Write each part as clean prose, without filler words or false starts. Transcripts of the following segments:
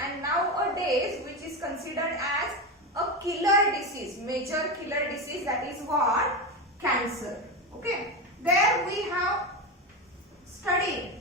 and nowadays which is considered as a killer disease, major killer disease, that is what? Cancer. Okay. There we have studied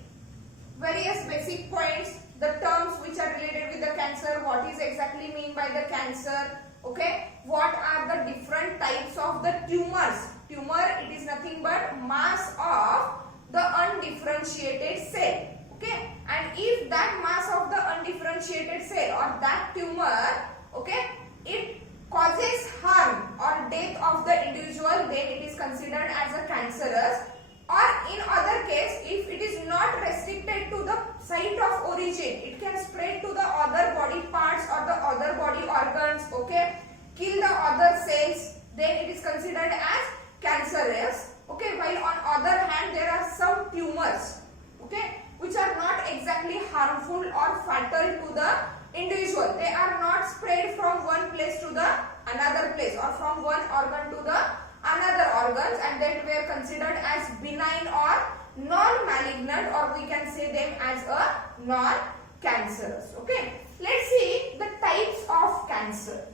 various basic points, the terms which are related with the cancer, what is exactly mean by the cancer, okay, what are the different types of the tumors. Tumor, it is nothing but mass of the undifferentiated cell, okay, and if that mass of the undifferentiated cell or that tumor, okay, it causes harm or death of the individual, then it is considered as a cancerous. Or in other case, if it is not restricted to the site of origin, it can spread to the other body parts or the other body organs, okay, kill the other cells, then it is considered as cancerous. Okay, while on other hand there are some tumors, okay, which are not exactly harmful or fatal to the individual. They are not spread from one place to the another place or from one organ to the another organs, and that were considered as benign or non-malignant, or we can say them as a non-cancerous. Okay, let's see the types of cancer.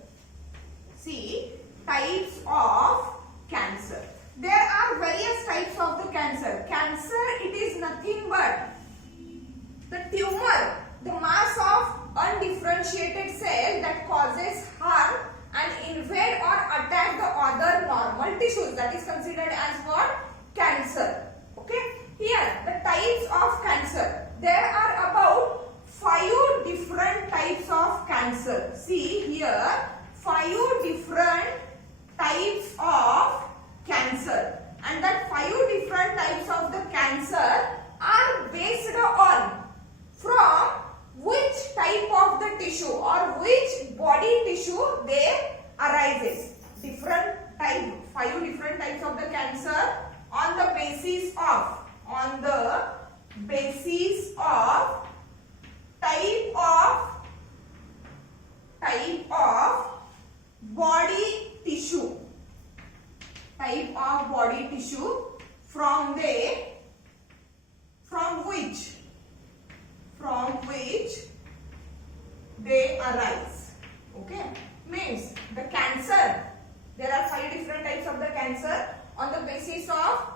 See, types of cancer. There are various types of the cancer. Cancer, it is nothing but the tumor, the mass of undifferentiated cell that causes harm and invade or attack the other normal tissues. That is considered as what? Cancer. Okay. Here, the types of cancer. There are about 5 different types of cancer. See here, 5 different types of cancer. And that 5 different types of the cancer are based on from which type of the tissue or which body tissue they arises. Different type, 5 different types of the cancer on the basis of type of body tissue, from which they arise. Okay, means the cancer, there are 5 different types of the cancer on the basis of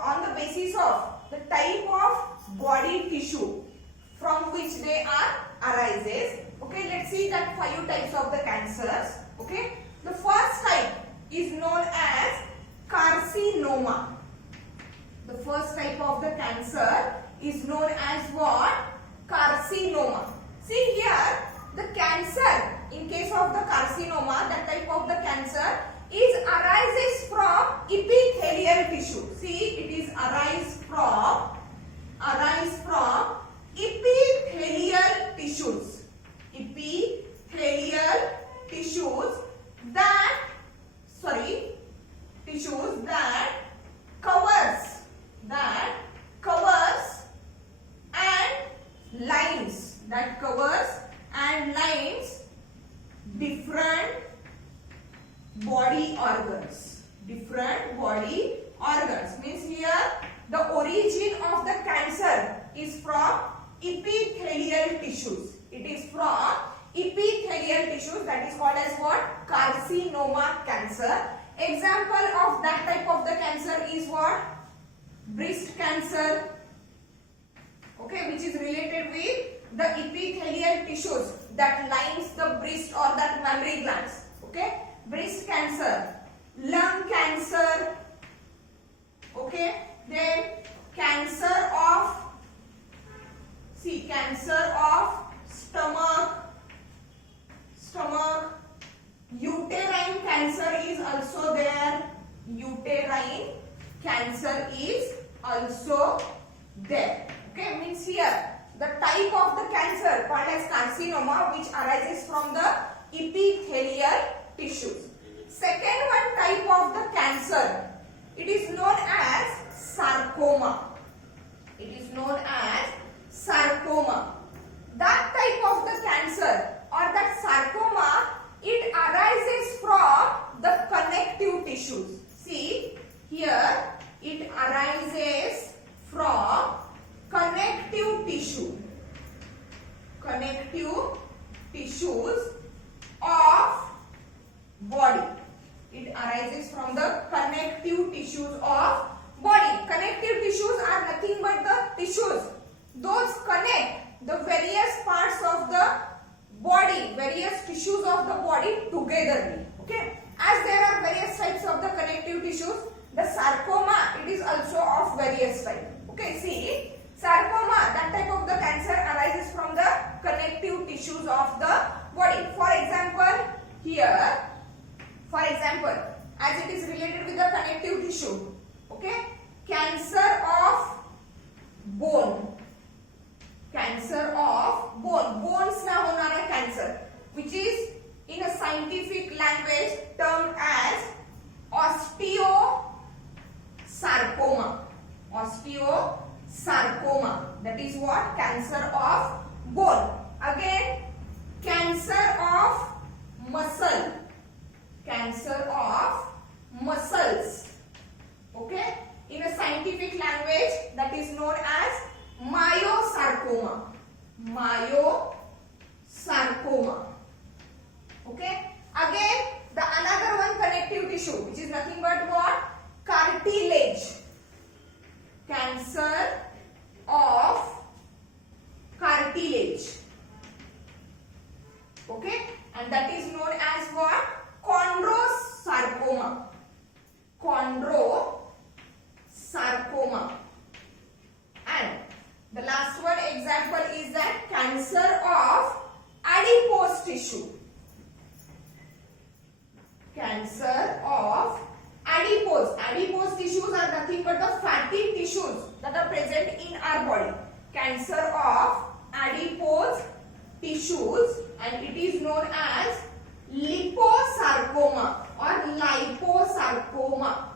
on the basis of the type of body tissue from which they are arises. Okay, let's see that 5 types of the cancers. Okay, the first type is known as carcinoma. The first type of the cancer is known as what? Carcinoma. See here, the cancer, in case of the carcinoma, that type of the cancer arises from epithelial tissue. See, it is arise from epithelial tissues. Epithelial tissues that covers and lines different body organs. Means here the origin of the cancer is from epithelial tissues. It is from epithelial tissues, that is called as what? Carcinoma cancer. Example of that type of the cancer is what? Breast cancer. Okay, which is related with the epithelial tissues that lines the breast or that mammary glands. Okay, breast cancer, lung cancer. Okay, then cancer of stomach, uterine cancer is also there. Uterine cancer is also there. Okay, means here the type of the cancer called as carcinoma, which arises from the epithelial tissues. Second one type of the cancer, it is known as sarcoma. That type of the cancer or that sarcoma, it arises from the connective tissues. See here, it arises from connective tissue. connective tissues of body. It arises from the connective tissues of body. Connective tissues are nothing but the tissues. Those connect the various parts of the body, various tissues of the body together. Okay. As there are various types of the connective tissues, the sarcoma, it is also of various types. Okay. See, sarcoma, that type of the cancer arises from the connective tissues of the body. For example, here, for example, as it is related with the connective tissue, okay, cancer of bone, cancer of bone, bones na honara cancer, which is in a scientific language termed as osteosarcoma. Osteosarcoma, that is what? Cancer of bone. Again, cancer of muscle, cancer of muscles. Okay, in a scientific language that is known as myosarcoma. Myosarcoma. Okay, again the another one connective tissue, which is nothing but what? Cartilage. Cancer of cartilage. Okay, and that is known as what? Chondrosarcoma. Chondrosarcoma. And the last one example is that cancer of adipose tissue. Cancer of adipose. Adipose tissues are nothing but the fatty tissues that are present in our body. Cancer of adipose tissues, and it is known as liposarcoma or liposarcoma.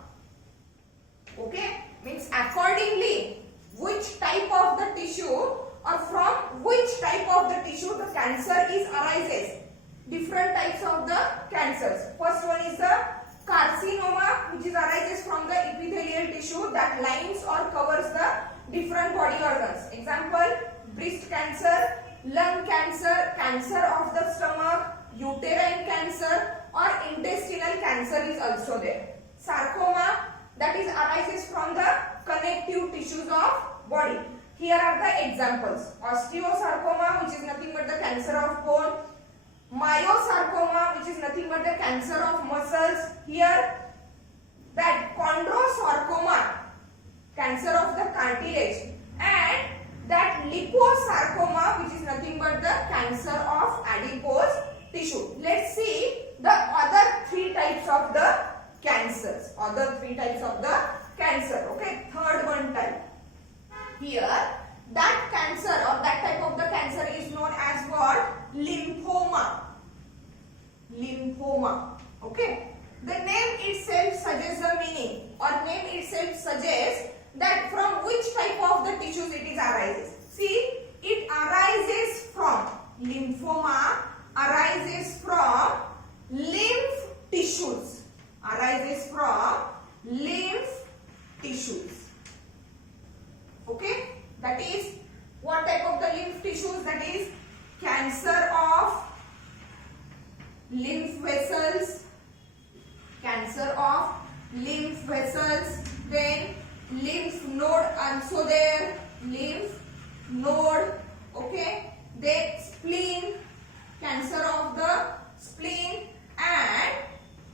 Okay, means accordingly which type of the tissue or from which type of the tissue the cancer is arises. Different types of the cancers. First one is the carcinoma, which is arises from the epithelial tissue that lines or covers the different body organs. Example, breast cancer, lung cancer, cancer of the stomach, uterine cancer, or intestinal cancer is also there. Sarcoma, that is arises from the connective tissues of body. Here are the examples. Osteosarcoma, which is nothing but the cancer of bone. Myosarcoma, which is nothing but the cancer of muscles. Here, that chondrosarcoma, cancer of the cartilage, and that liposarcoma, which is nothing but the cancer of adipose tissue. Let's see the other three types of the cancers. Other three types of the cancer. Okay, third one type. Here, that cancer or that type of the cancer is known as what? Lymphoma. Lymphoma. Okay. The name itself suggests the meaning, or name itself suggests that from which type of the tissues it is arises. See, it arises from lymphoma, arises from lymph tissues. Arises from lymph tissues. Okay, that is what type of the lymph tissues? That is cancer of lymph vessels, cancer of lymph vessels, then lymph node also there, lymph node, okay, then spleen, cancer of the spleen, and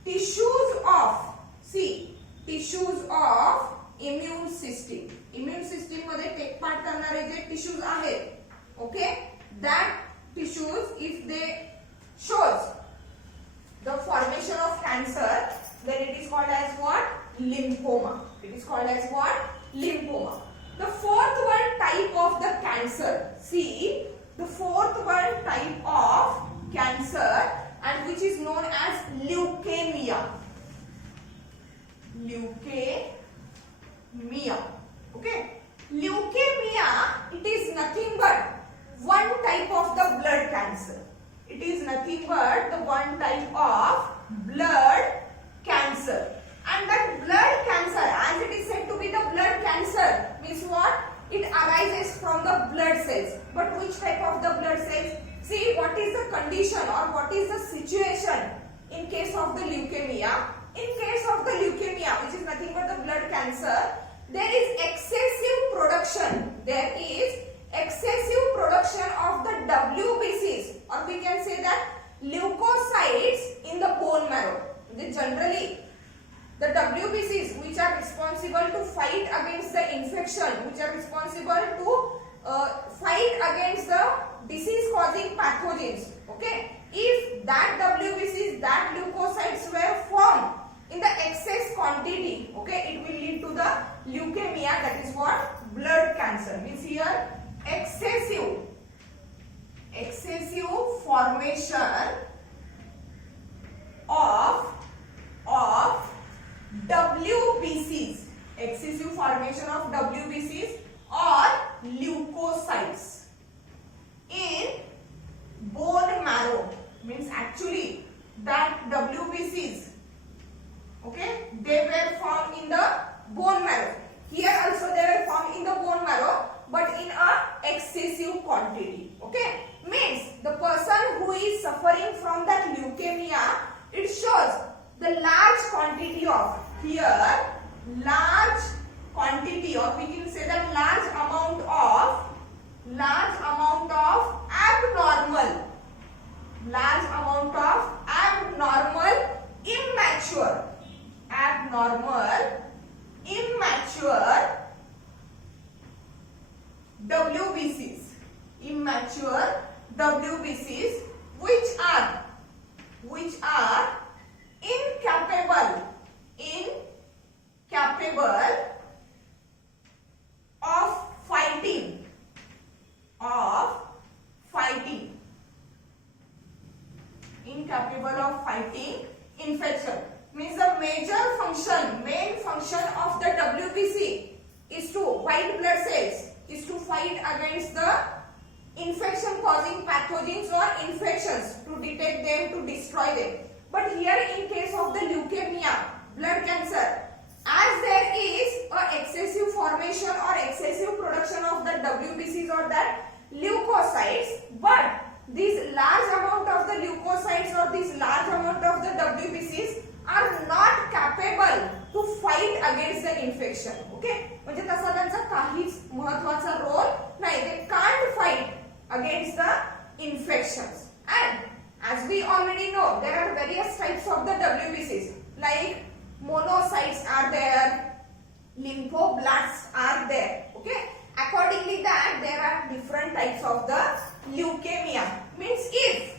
tissues of, see, tissues of immune system. Immune system मध्ये take part करणारे जे tissues आहेत, okay, that tissues, if they shows the formation of cancer, then it is called as what? Lymphoma. It is called as what? Lymphoma. The fourth one type of the cancer. See, the fourth one type of cancer, and which is known as leukemia. Leukemia. Okay. Leukemia, it is nothing but one type of the blood cancer. It is nothing but the one type of blood cancer. And that blood cancer, as it is said to be the blood cancer, means what? It arises from the blood cells. But which type of the blood cells? See what is the condition or what is the situation in case of the leukemia. In case of the leukemia, which is nothing but the blood cancer, there is excessive production. There is excessive production of the WBCs, or we can say that leukocytes in the bone marrow. Generally, the WBCs which are responsible to fight against the infection, which are responsible to fight against the disease causing pathogens. Okay, if that WBCs, that leukocytes were formed in the excess quantity, okay, it will lead to the leukemia, that is what blood cancer means. Here excessive formation of WBCs, excessive formation of WBCs or leukocytes in bone marrow, means actually that WBCs, okay, they were formed in the bone marrow. Here also they were formed in the bone marrow, but in a excessive quantity. Okay, means the person who is suffering from that leukemia, it shows the large quantity of, here large quantity, or we can say that large amount of immature WBCs which are incapable of fighting infection. Means the main function of the WBC is to white blood cells is to fight against the infection causing pathogens or infections, to detect them, to destroy them. But here in case of the leukemia, blood cancer, as there is a excessive formation or excessive production of the WBCs or that leukocytes, but this large amount of the leukocytes or this large amount of the WBCs are not capable to fight against the infection. Okay, म्हणजे तसा त्यांचा काहीच महत्त्वाचा role नाही. They can't fight against the infections. And as we already know, there are various types of the WBCs, like monocytes are there, lymphoblasts are there. Okay, accordingly that there are different types of the leukemia. Means if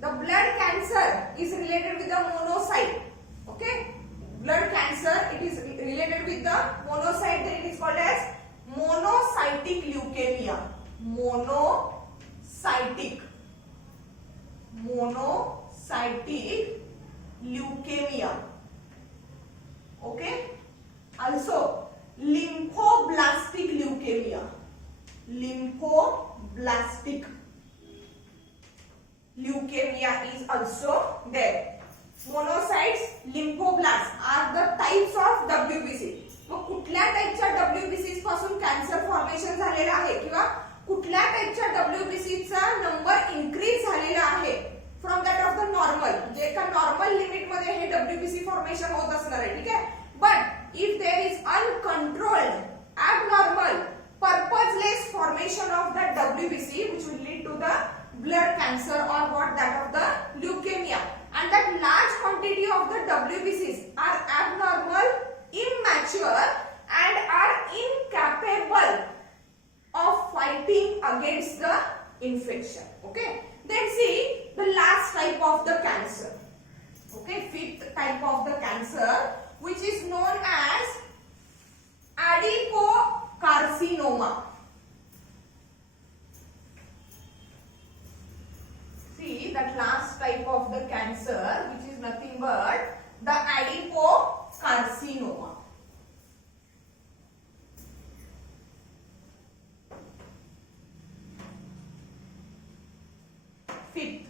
the blood cancer is related with the monocyte, okay, blood cancer it is related with the monocyte, then it is called as monocytic leukemia. Monocytic leukemia. Okay, also lymphoblastic leukemia. Lymphoblastic leukemia is also there. Monocytes, lymphoblasts are the types of WBC. मग कुठल्या टाइपच्या WBCs पासून cancer formation झालेला आहे किंवा कुठल्या टाइपच्या WBCचा number increase झालेला आहे from that of the normal, जे एका नॉर्मल लिमिट मध्ये हे WBC फॉर्मेशन होत असणार आहे. ठीक आहे, but if there is uncontrolled abnormal purposeless formation of the WBC which will lead to the blood cancer or what that of the leukemia, and that large quantity of the WBCs are abnormal, immature and are incapable of fighting against the infection. Okay, then see the last type of the cancer. Okay, fifth type of the cancer which is known as adipocarcinoma. See that last type of the cancer which is nothing but the adipocarcinoma. Fifth,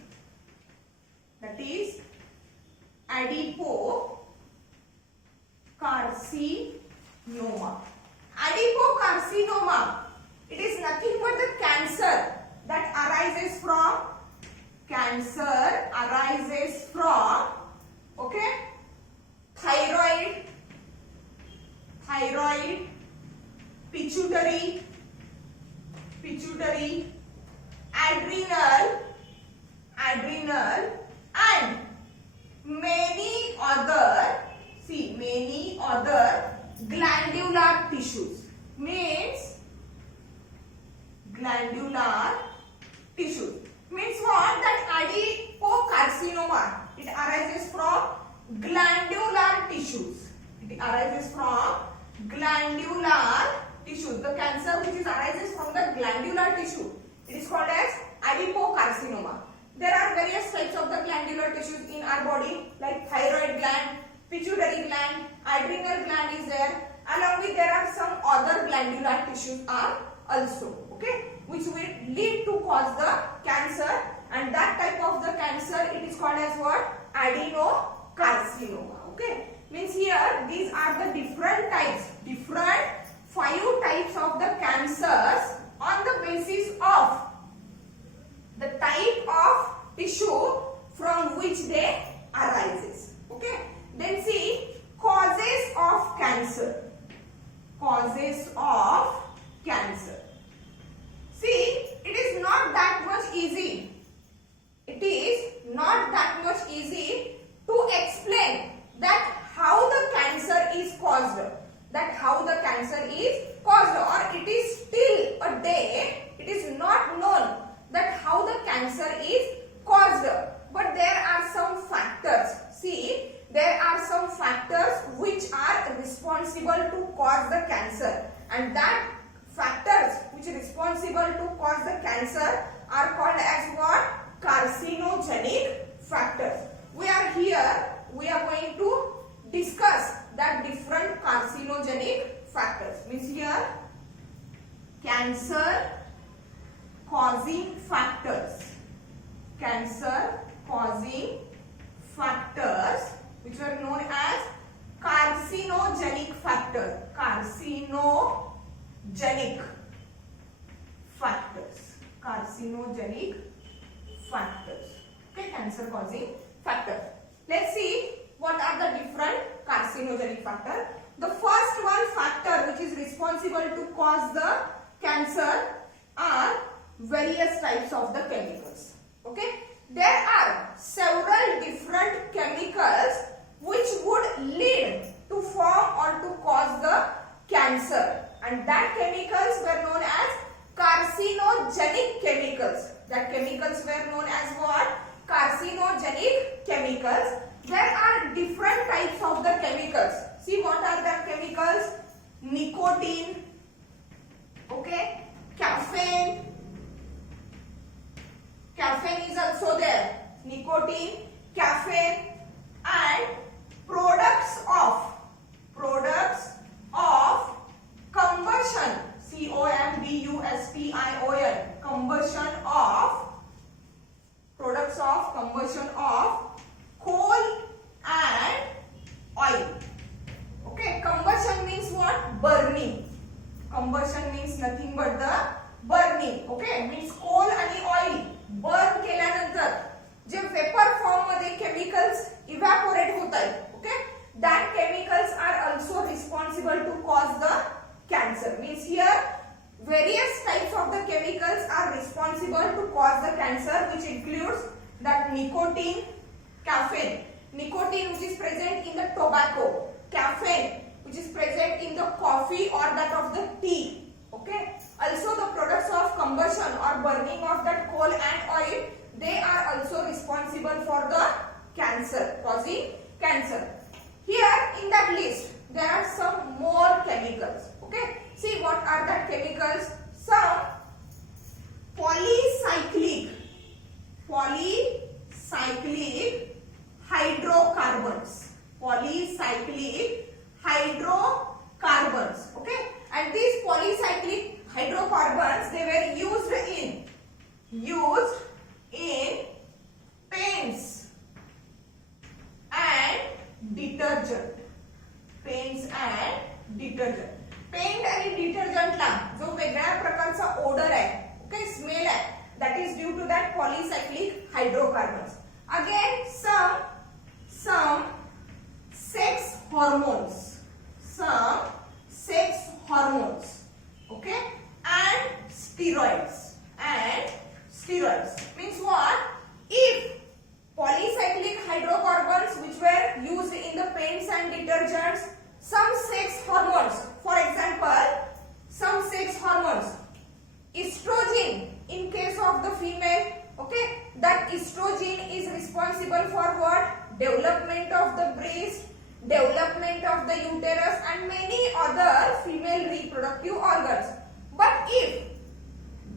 that is adipocarcinoma. Adipocarcinoma, it is nothing but the cancer that arises from cancer arises from, okay, thyroid, pituitary, adrenal, and many other glandular tissues. Means glandular tissue. Means what? That adenocarcinoma, it arises from glandular tissues. It arises from glandular tissues. The cancer which arises from the glandular tissue, it is called as adenocarcinoma. There are various types of the glandular tissues in our body, like thyroid gland, pituitary gland, adrenal gland is there. Along with there are some other glandular tissues are also, okay, which will lead to cause the cancer, and that type of the cancer, it is called as what? Adenocarcinoma. Okay, means here these are the different 5 types of the cancers on the basis of the type of tissue from which they arises. Okay, then see causes of cancer. See, it is not that much easy. It is not that much easy to explain that how the cancer is caused. Or it is still a day, it is not known that how the cancer is caused. But there are some factors. See, there are some factors which are responsible to cause the cancer, and that factors which are responsible to cause the cancer are called as what? Carcinogenic factors. We are going to discuss that different carcinogenic factors. Means here cancer causing factors which were known as carcinogenic factors. Okay, cancer causing factors. Let's see what are the different carcinogenic factors. The first one factor which is responsible to cause the cancer are various types of the chemicals. Okay, there are several different chemicals which would lead to form or to cause the cancer, and that chemicals were known as carcinogenic chemicals. That chemicals were known as what? Carcinogenic chemicals. There are different types of the chemicals. See, what are the chemicals? Nicotine, okay, caffeine is also there. Nicotine, caffeine, and products of combustion, combustion of coal and oil. Okay, combustion means what? Burning. Combustion means nothing but the burning. Okay, means coal आणि oil burn केल्यानंतर जे vapor form मध्ये chemicals evaporate होत आहेत, okay, that chemicals are also responsible to cause the cancer. Means here various types of the chemicals are responsible to cause the cancer, which includes that nicotine, caffeine. Nicotine which is present in the tobacco, caffeine which is present in the coffee or that of the tea. Okay, also the products of combustion or burning of that coal and oil, they are also responsible for the cancer, causing cancer. Here in that list there are some more chemicals. Okay, see what are that chemicals? Some polycyclic hydrocarbons. Okay, and these polycyclic hydrocarbons, they were used in paints and detergent. Paint आणि डिटर्जंटला जो वेगळ्या प्रकारचा and steroids. Means what? If polycyclic hydrocarbons which were used in the paints and detergents, some sex hormones, for example, some sex hormones, estrogen in case of the female, okay, that estrogen is responsible for what? Development of the breast, development of the uterus and many other female reproductive organs. But if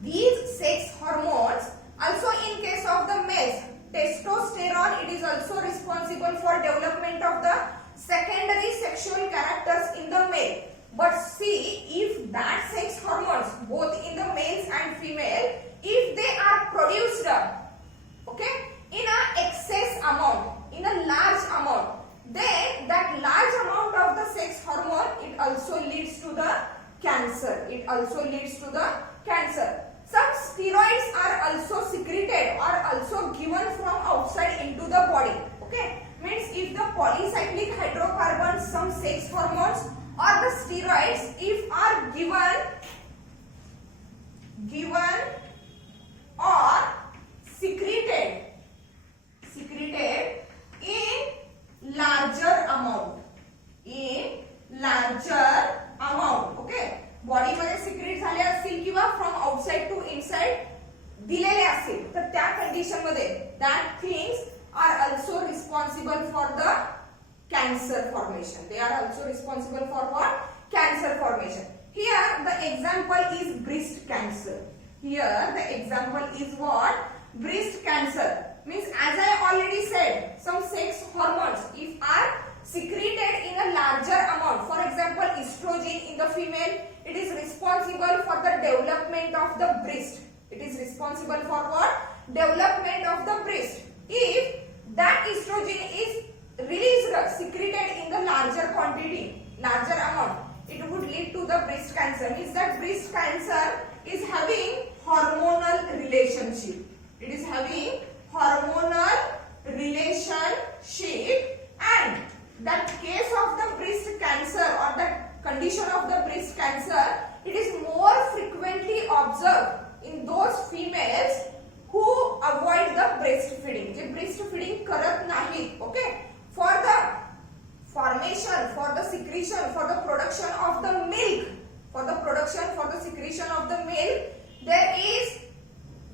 these sex hormones, also in case of the males, testosterone, it is also responsible for development of the secondary sexual characters in the male. But see, if that sex hormones both in the males and female, if they are produced, okay, in a excess amount, in a large amount, then that large amount of the sex hormone, it also leads to the cancer. It also leads to the cancer. Some steroids are also secreted or also given from outside into the body. Okay, means if the polycyclic hydrocarbons, some sex hormones or the steroids, if are given or secreted in larger amount, okay, body मध्ये secrete झाले असतील किंवा from outside to inside दिलेले असतील तर त्या condition मध्ये that things are also responsible for the cancer formation. They are also responsible for what? Cancer formation. Here the example is breast cancer. Here the example is what? Breast cancer. Means as I already said, some sex hormones if are secreted in a larger amount, for example estrogen in the female, it is responsible for the development of the breast. It is responsible for what? Development of the breast. If that estrogen is released, secreted in the larger quantity, larger amount, it would lead to the breast cancer. Means that breast cancer is having hormonal relationship. It is having hormonal relationship, and that case of the breast cancer or that condition of the breast cancer, it is more frequently observed in those females who avoid the breastfeeding. J breastfeeding करत नाहीत, okay, for the formation, for the secretion, for the production of the milk, for the secretion of the milk, there is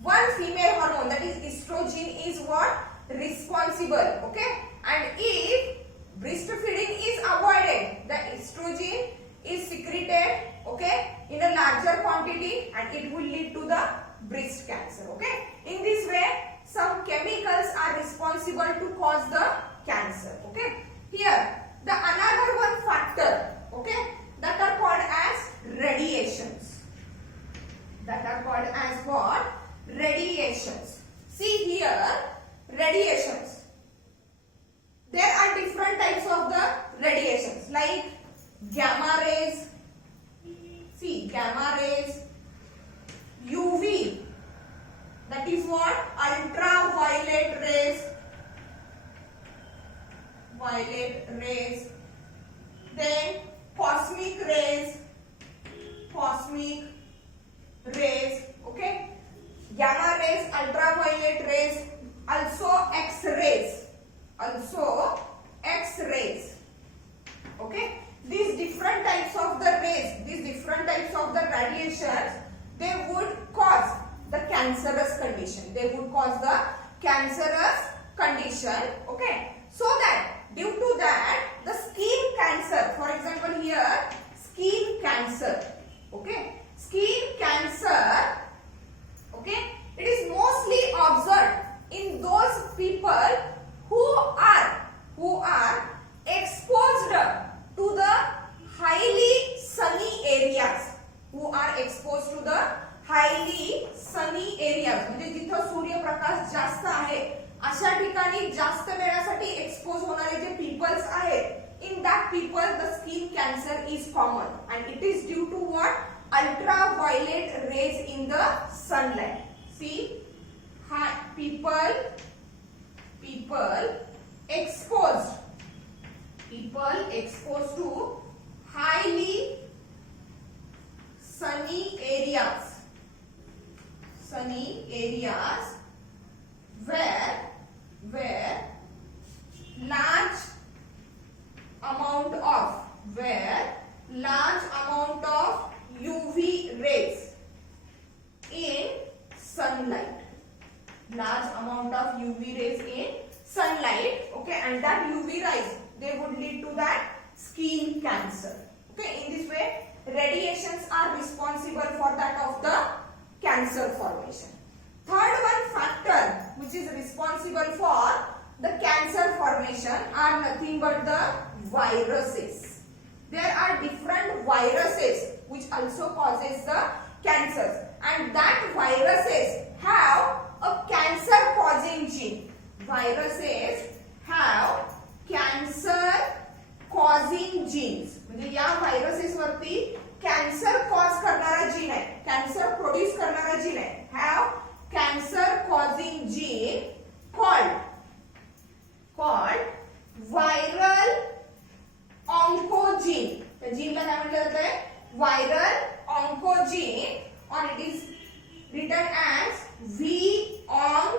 one female hormone, that is estrogen, is what? Responsible, okay. And if breastfeeding is avoided, the estrogen is secreted, okay, in a larger quantity, and it will lead to the breast cancer, okay. In this way, some chemicals are responsible to cause the cancer, okay. Here the another one factor, okay, that are called as radiations, that are called as what? Radiations. See here, radiations, there are different types of the radiations like gamma rays. See, gamma rays, UV, that is what? Ultraviolet rays, violet rays, then cosmic rays, okay, gamma rays, ultraviolet rays, also X-rays, okay. These different types of the rays, these different types of the radiations, they would cause the cancerous condition, okay. So that due to that the skin cancer, for example here skin cancer, okay, it is mostly observed in those people who are exposed to the highly sunny areas, म्हणजे जिथं सूर्यप्रकाश जास्त आहे अशा ठिकाणी जास्त वेळासाठी expose होणारे जे peoples आहेत, in that people the skin cancer is common, and it is due to what? Ultraviolet rays in the sunlight. See, people exposed to highly sunny areas, sunny areas where large amount of UV rays in sunlight. Large amount of UV rays in sunlight, okay, and that UV rays, they would lead to that skin cancer. Okay, in this way radiations are responsible for that of the cancer formation. Third one factor which is responsible for the cancer formation are nothing but the viruses. There are different viruses which also causes the cancers, and that viruses have a cancer causing gene. Viruses have cancer causing genes. म्हणजे या viruses वरती cancer cause करणारा gene आहे, cancer produce करणारा gene आहे, have cancer causing gene called viral oncogene. त्या जीनला काय म्हटलं जातंय? Viral oncogene, or it is written as V-onc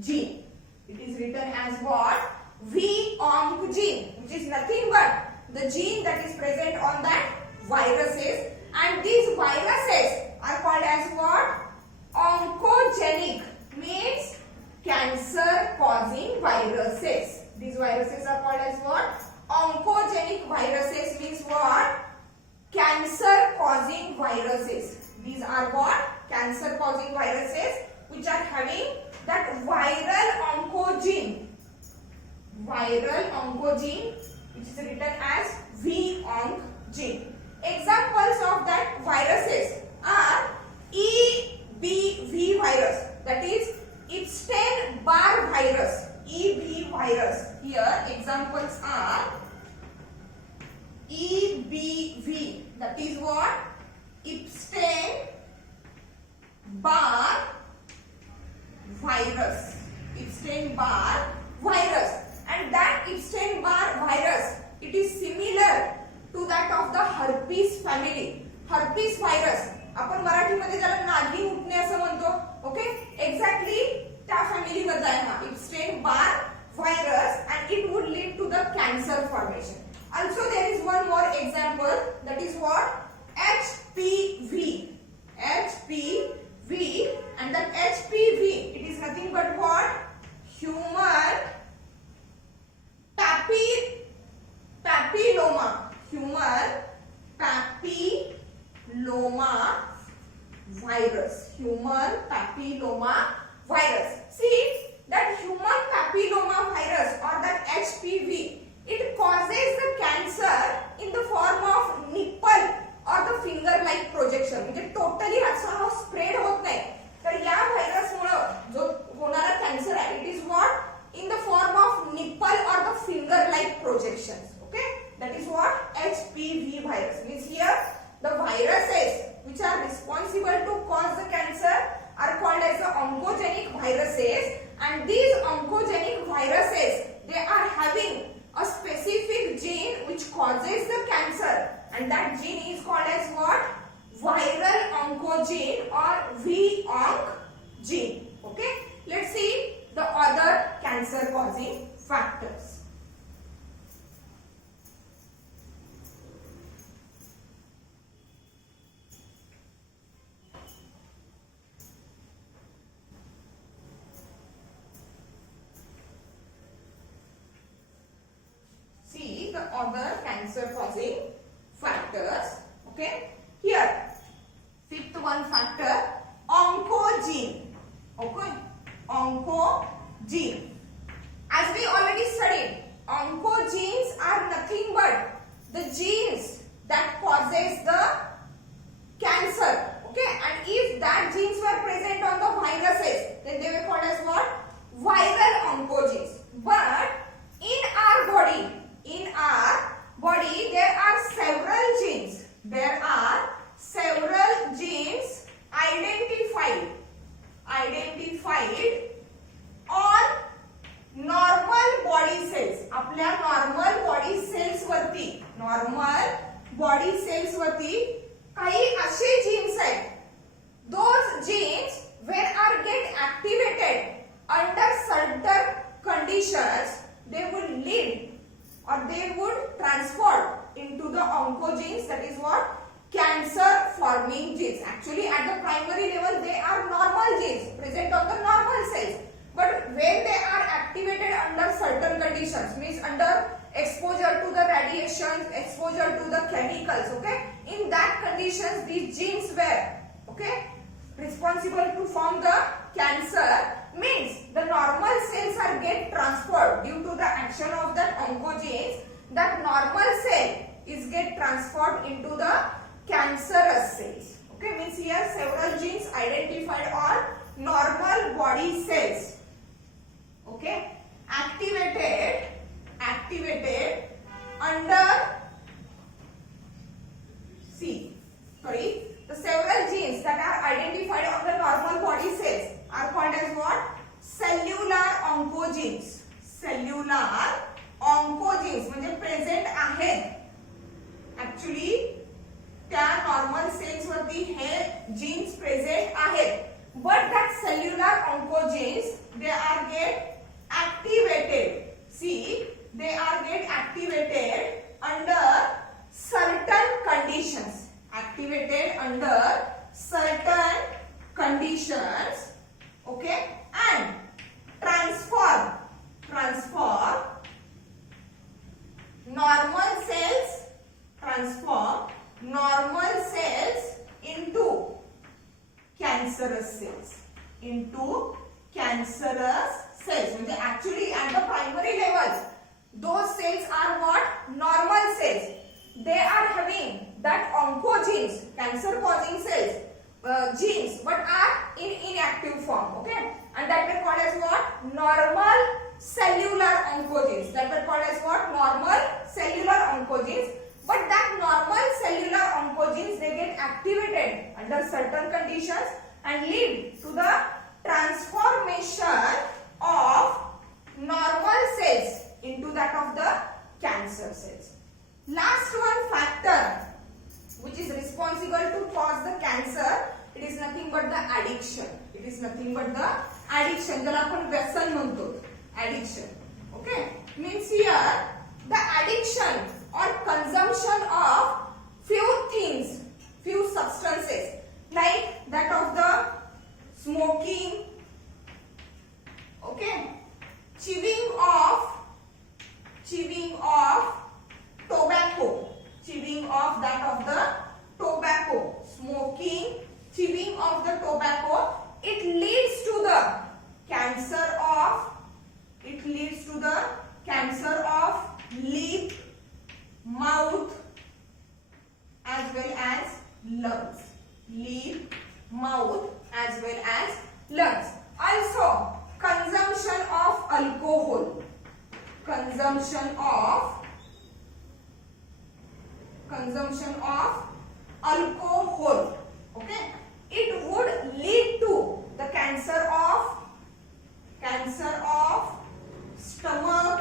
gene. It is written as what? V-onc gene, which is nothing but the gene that is present on that viruses, and these viruses are called as what? Oncogenic, means cancer causing viruses. These viruses are called as what? Oncogenic viruses, means what? Cancer causing viruses. These are what? Cancer causing viruses which are having that viral oncogene. Viral oncogene, which is written as V-onc gene. Examples of that viruses are EBV virus, that is Epstein-Barr virus. EB virus. Here examples are EBV, that is what? Epstein-Barr virus. Epstein-Barr virus. And that Epstein-Barr virus, it is similar to that of the herpes family. Herpes virus, आपण मराठीमध्ये त्याला नागिन उठणे असं म्हणतो. Okay, exactly त्या family मध्ये आहे हा Epstein-Barr virus, and it would lead to the cancer formation. Also there is one more example, that is what? HPV. HPV, and that HPV, it is nothing but what? Human papilloma. Human papilloma virus. Human papilloma virus. See that human papilloma virus, or that HPV, it causes the cancer in the form of nipple or the finger like projection. म्हणजे totally असा spread होत नाही. तर या virus मुळे जो होणारा cancer आहे, it is what? in the form of nipple or the finger like projections. Okay, that is what? HPV virus. Means here the viruses which are responsible to cause the cancer are called as the oncogenic viruses, and these oncogenic viruses, they are having a specific gene which causes the cancer, and that gene is called as what? Viral oncogene or V-onc gene. Okay, let's see the other cancer causing factors. See the other cancer causing factors. Okay, here fifth one factor, oncogene. Okay, oncogene. As we already studied, oncogenes are nothing but the genes that causes the cancer. Okay, and if that genes were present on the viruses, then they were called as what? Viral oncogenes. But in our body, there are several genes. There are several genes identified on normal body cells. आपल्या normal body cells वरती काही असे genes आहेत. Those genes that is what? Cancer forming genes. Actually at the primary level they are normal genes present on the normal cells, but when they are activated under certain conditions, means under exposure to the radiation, exposure to the chemicals, okay, in that conditions these genes were, okay, responsible to form the cancer. Means the normal cells are get transferred due to the action of that oncogenes. That normal cell is get transferred into the cancerous cells. Okay, means here several genes identified on normal body cells. Okay, activated under the several genes that are identified on the normal body cells are called as what? Cellular oncogenes. Cellular oncogenes म्हणजे present आहेत actually त्या normal cells वरती हे jeans present आहेत, but that cellular oncogenes they are get activated. See, they are get activated under certain conditions. Activated under certain conditions, okay, and transform normal cells into cancerous cells. म्हणजे actually at the primary level those cells are what? Normal cells. They are having that oncogenes, cancer causing cells, genes, but are in inactive form, okay, and that were called as what? Normal cellular oncogenes. That were called as what? Normal cellular oncogenes. But that normal cellular oncogenes they get activated under certain conditions and lead to the transformation of normal cells into that of the cancer cells. Last one factor which is responsible to cause the cancer, it is nothing but the addiction. It is nothing but the addiction. ज्याला आपण व्यसन म्हणतो, addiction. Okay, means here the addiction or consumption of few things, few substances like that of the smoking, okay, chewing of that of the tobacco, smoking, chewing of the tobacco, it leads to the cancer of lip, mouth as well as lungs. Lip, mouth as well as lungs. Also consumption of alcohol, okay, it would lead to the cancer of stomach,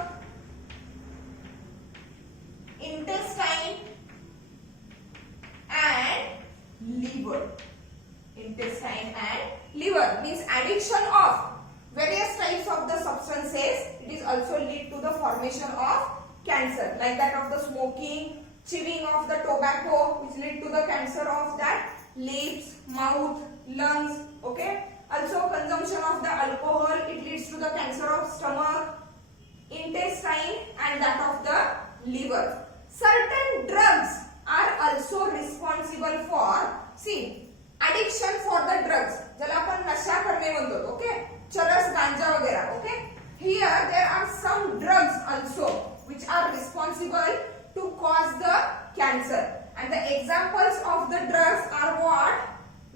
intestine and liver. Means addiction of various types of the substances, it is also lead to the formation of cancer, like that of the smoking, chewing of the tobacco, which lead to the cancer of that lips, mouth, lungs, okay. Also consumption of the alcohol, it leads to the cancer of stomach, intestine and that of the liver. Certain drugs are also responsible for, see, addiction for the drugs, ज्याला आपण नशा करणे म्हणतो, okay, चरस, गांजा वगैरह, okay. Here there are some drugs also which are responsible to cause the cancer, and the examples of the drugs are what?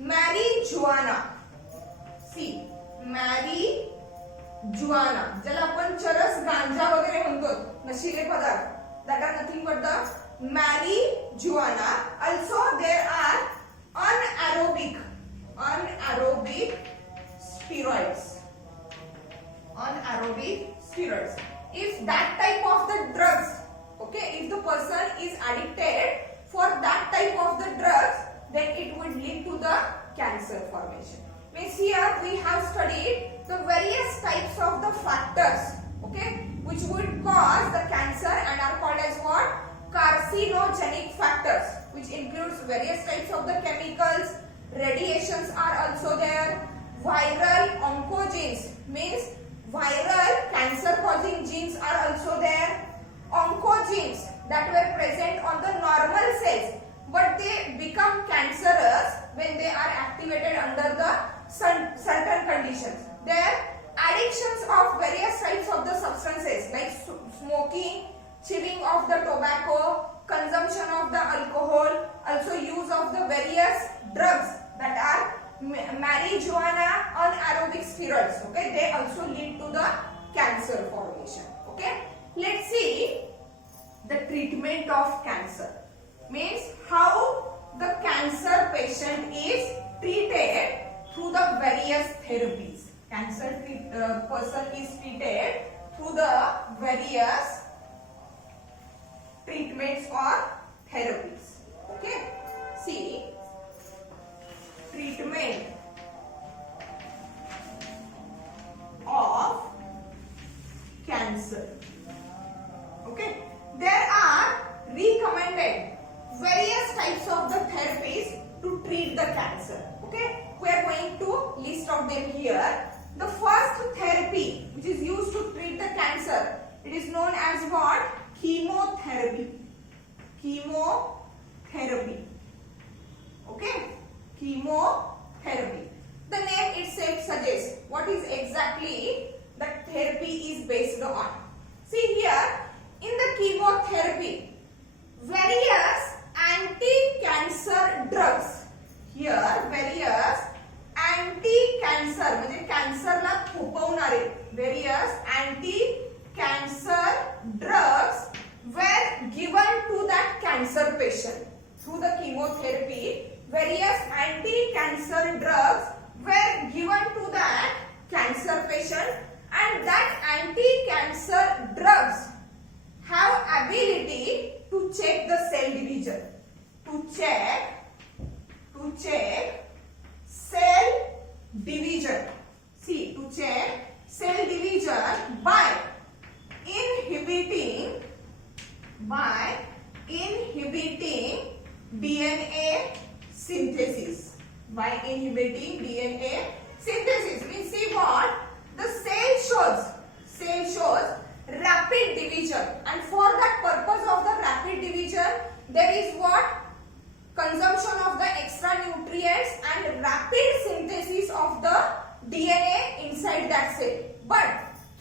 Marijuana. See, marijuana, ज्याला आपण चरस, गांजा वगैरे म्हणतो, नशीले पदार्थ, that are nothing but the marijuana. Also there are anaerobic steroids. If that type of the drugs, okay, if the person is addicted for that type of the drugs, then it would lead to the cancer formation. Means here we have studied the various types of the factors, okay, which would cause the cancer and are called as what? Carcinogenic factors. which includes various types of the chemicals. Radiations are also there. Viral oncogenes means viral cancer causing genes are also there. Oncogenes that were present on the normal cells, but they become cancerous when they are activated under the certain conditions. There addictions of various types of the substances like smoking, chewing of the tobacco, consumption of the alcohol, also use of the various drugs that are marijuana, anaerobic steroids. Okay, they also lead to the cancer formation. Okay, let's see the treatment of cancer. Means how the cancer patient is treated through the various therapies. Cancer person is treated through the various treatments or therapies. Okay, see, treatment of cancer. Okay, there are recommended various types of the therapies to treat the cancer. Okay, we are going to list out them here. The first therapy which is used to treat the cancer, it is known as what? Chemotherapy. Chemotherapy. Okay, chemotherapy. The name itself suggests what is exactly that therapy is based on. See here, in the chemotherapy, various anti-cancer drugs. Here, various anti-cancer म्हणजे कॅन्सरला थोपवणारे various anti-cancer drugs were given to that cancer patient. Through the chemotherapy, various anti-cancer drugs were given to that cancer patient, and that anti-cancer drugs have ability to check the cell division. To check cell division. See, to check cell division by inhibiting DNA synthesis. By inhibiting DNA synthesis means, see what? The cell shows rapid division, and for that purpose of the rapid division, there is what? Consumption of the extra nutrients and rapid synthesis of the DNA inside that cell. But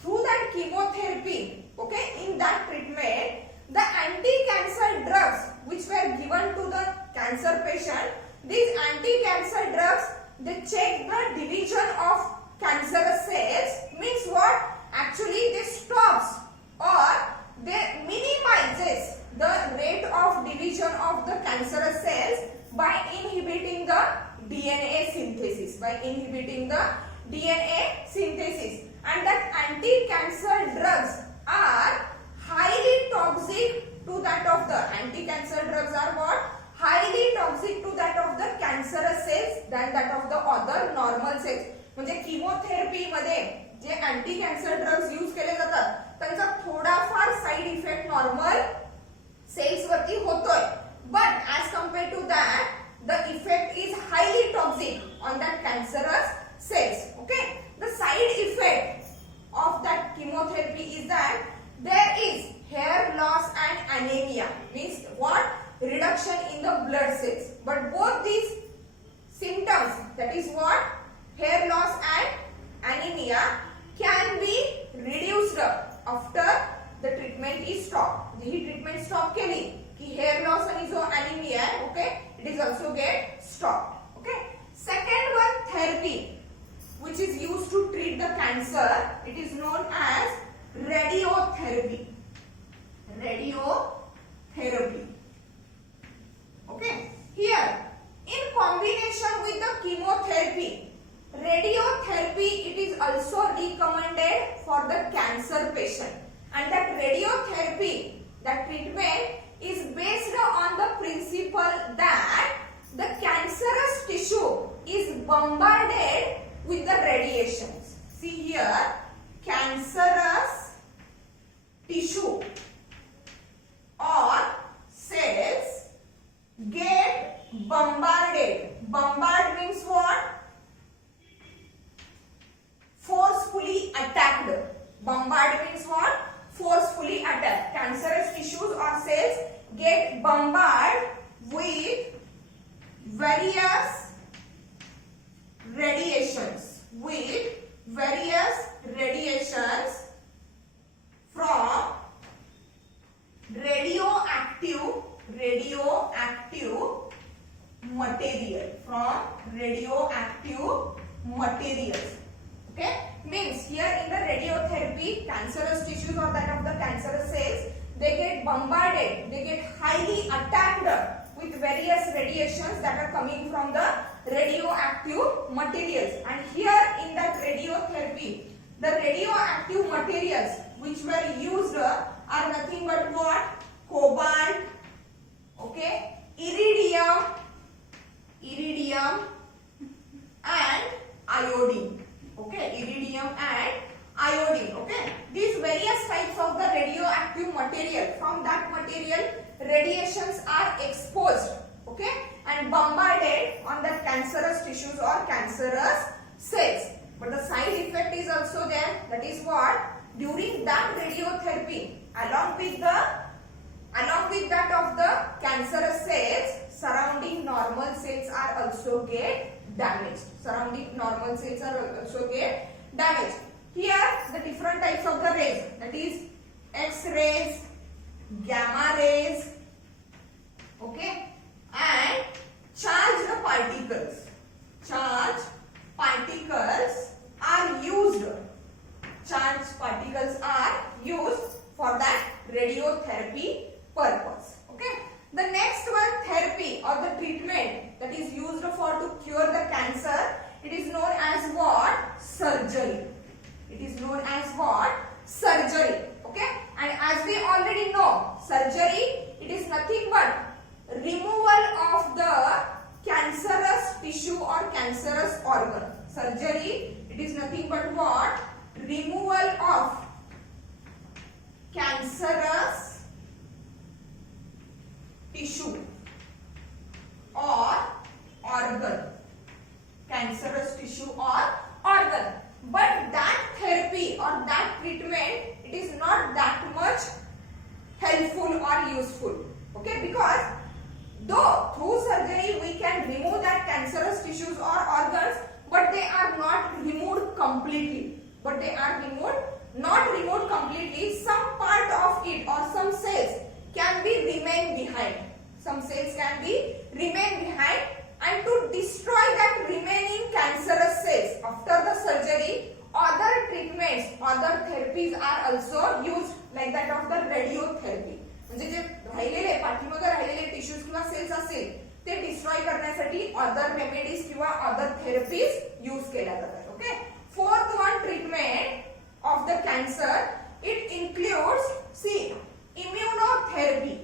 through that chemotherapy, okay, in that treatment, the anti-cancer drugs which were given to the cancer patient, these anti-cancer drugs, they check the division of cancerous cells. Means what? Actually, they stops or they minimizes the rate of division of the cancerous cells by inhibiting the DNA synthesis. And that anti-cancer drugs are highly toxic to that of the anti-cancer drugs are what? Highly toxic to that of the cancerous cells than that of the other normal cells. म्हणजे chemotherapy मध्ये जे anti cancer drugs use केले जातात त्यांचा थोडाफार side effect normal cells वरती होतोय, but as compare to that the effect is highly toxic on that cancerous cells. Okay, the side effect of that chemotherapy is that there is hair loss and anemia. Means what? Reduction in the blood cells. But both these symptoms, that is what? Hair loss and anemia, can be reduced after the treatment is stopped. He treatment stop केली की hair loss आणि जो anemia आहे, okay, it is also get stopped. Okay, second one therapy which is used to treat the cancer, it is known as radiotherapy. Okay, here in combination with the chemotherapy, radiotherapy, it is also recommended for the cancer patient, and that radiotherapy, that treatment is based on the principle that the cancerous tissue is bombarded with the radiations. See here, cancerous tissue or cells get attacked. Bombard means what? Forcefully attacked. Cancerous tissues or cells get bombarded with various radiations. From radioactive materials. Okay, means here in the radiotherapy, cancerous tissues or that of the cancerous cells, they get bombarded, they get highly attacked with various radiations that are coming from the radioactive materials. And here in that radiotherapy, the radioactive materials which were used are nothing but what? Cobalt, okay, iridium and iodine. Okay, iridium and iodine. Okay, these various types of the radioactive material, from that material radiations are exposed, okay, and bombarded on the cancerous tissues or cancerous cells. But the side effect is also there. That is what? During that radiotherapy, along with that of the cancerous cells, surrounding normal cells are also get damaged. Here the different types of the rays, that is X-rays, gamma rays, okay, and charged particles. Charged particles are used for that radiotherapy purpose. Okay. The next one, therapy or the treatment that is used for to cure the cancer, it is known as what? Surgery. Okay. And as we already know, surgery, it is nothing but removal of the cancerous tissue or cancerous organ. Surgery, it is nothing but what? Removal of cancerous tissue or organ. But that therapy or that treatment, it is not that much helpful or useful. Okay, because though through surgery we can remove that cancerous tissues or organs, but they are not removed completely. Some part of it or some cells can be remain behind. And to destroy that remaining cancerous cells after the surgery, other treatments, other therapies are also used, like that of the radiotherapy. म्हणजे जे पाठीमागे राहिलेले tissues किंवा sales असेल ते destroy करण्यासाठी other remedies किंवा other therapies use केल्या जातात. Okay. Fourth one treatment of the cancer, it includes immunotherapy.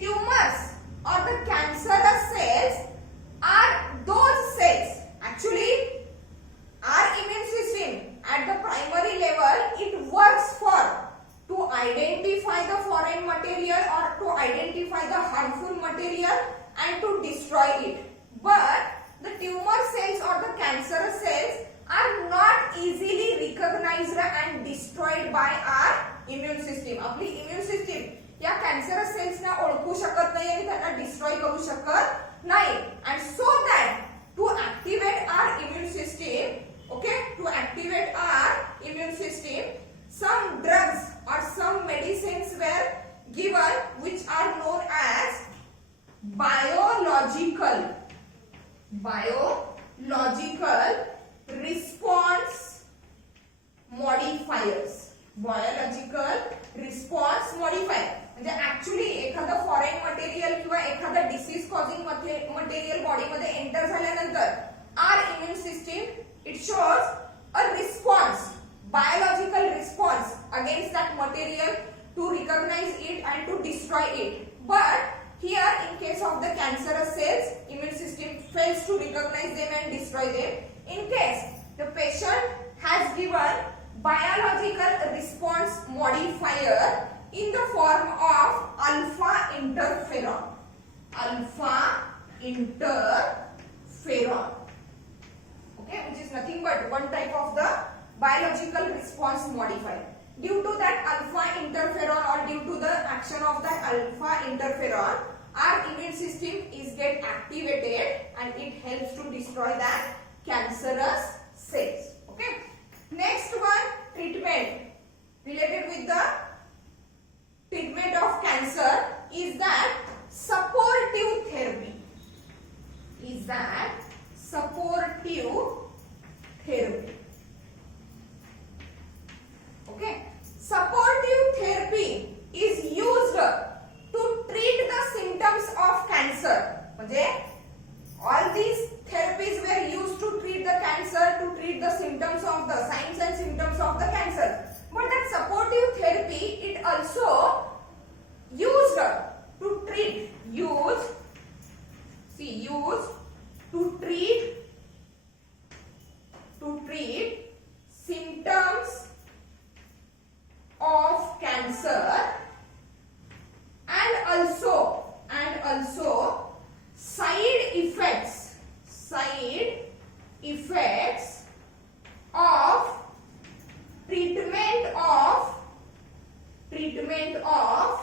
Tumors or the cancerous cells are those cells. Actually, our immune system at the primary level, it works for to identify the foreign material or to identify the harmful material and to destroy it. But the tumor cells or the cancerous cells are not easily recognized and destroyed by our immune system. आपली immune system या cancerous cells ना ओळखू शकत नाही आणि त्यांना destroy करू शकत नाही. And so that to activate our immune system, okay, some drugs or some medicines were given which are known as biological response modifiers. म्हणजे ऍक्च्युअली एखादा फॉरेन मटेरियल किंवा एखादा डिसीज कॉजिंग मटेरियल बॉडीमध्ये एंटर झाल्यानंतर our immune system it shows a response, biological response against that material to recognize it and to destroy it. But here in case of the cancerous cells, immune system fails to recognize them and destroy them. In case the patient has given biological response modifier in the form of alpha interferon. interferon, okay, which is nothing but one type of the biological response modifier. Due to that alpha interferon or due to the action of that alpha interferon, our immune system is get activated and it helps to destroy that cancerous cells. Okay. Next one, treatment related with the treatment of cancer is that supportive therapy. Is that supportive therapy. Okay. Supportive therapy is used to treat the symptoms of cancer. म्हणजे all these therapies were used to treat the cancer, to treat the symptoms of the signs and symptoms of the cancer. But that supportive therapy, it also used to treat, used to treat symptoms of cancer and also side effects of treatment of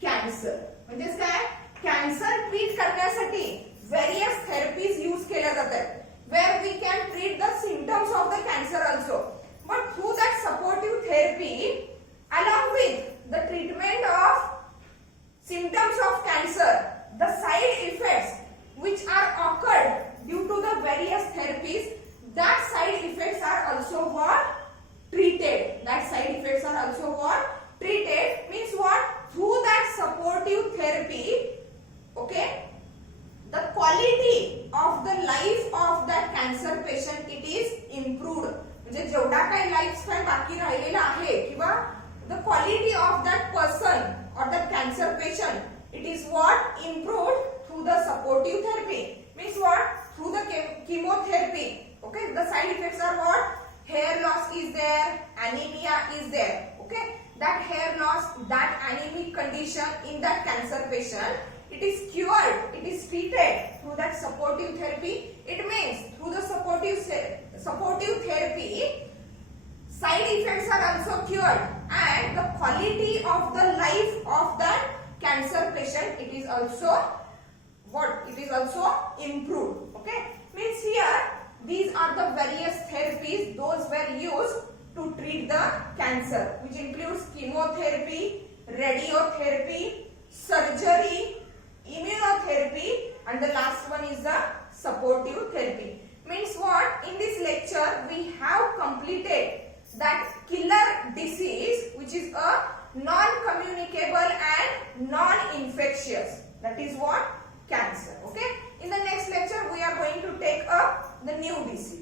cancer. म्हणजे काय, cancer treat करण्यासाठी various therapies use केल्या जातात, where we can treat the symptoms of the cancer also. But through that supportive therapy, along with the treatment of symptoms of cancer, the side effects which are occurred due to the various therapies, that side effects are also what? Treated. That side effects are also what? Treated. Means what? Through that supportive therapy, okay, the quality of the life of that cancer patient, it is improved. म्हणजे जेवढा काही life span बाकी राहिलेला आहे किंवा the quality of that person or that cancer patient, it is what? Improved through the supportive therapy. Means what? Through the chemotherapy. Okay, the side effects are what? Hair loss is there, anemia is there. Okay, that hair loss, that anemic condition in that cancer patient, it is cured, it is treated through that supportive therapy. It means through the supportive therapy, side effects are also cured and the quality of the life of that cancer patient, it is also what? It is also improved. Okay, means here these are the various therapies those were used to treat the cancer, which includes chemotherapy, radiotherapy, surgery, immunotherapy, and the last one is the supportive therapy. Means what? In this lecture we have completed that killer disease, which is a non-communicable and non-infectious. That is what? Cancer. Okay. In the next lecture we are going to take up the new disease.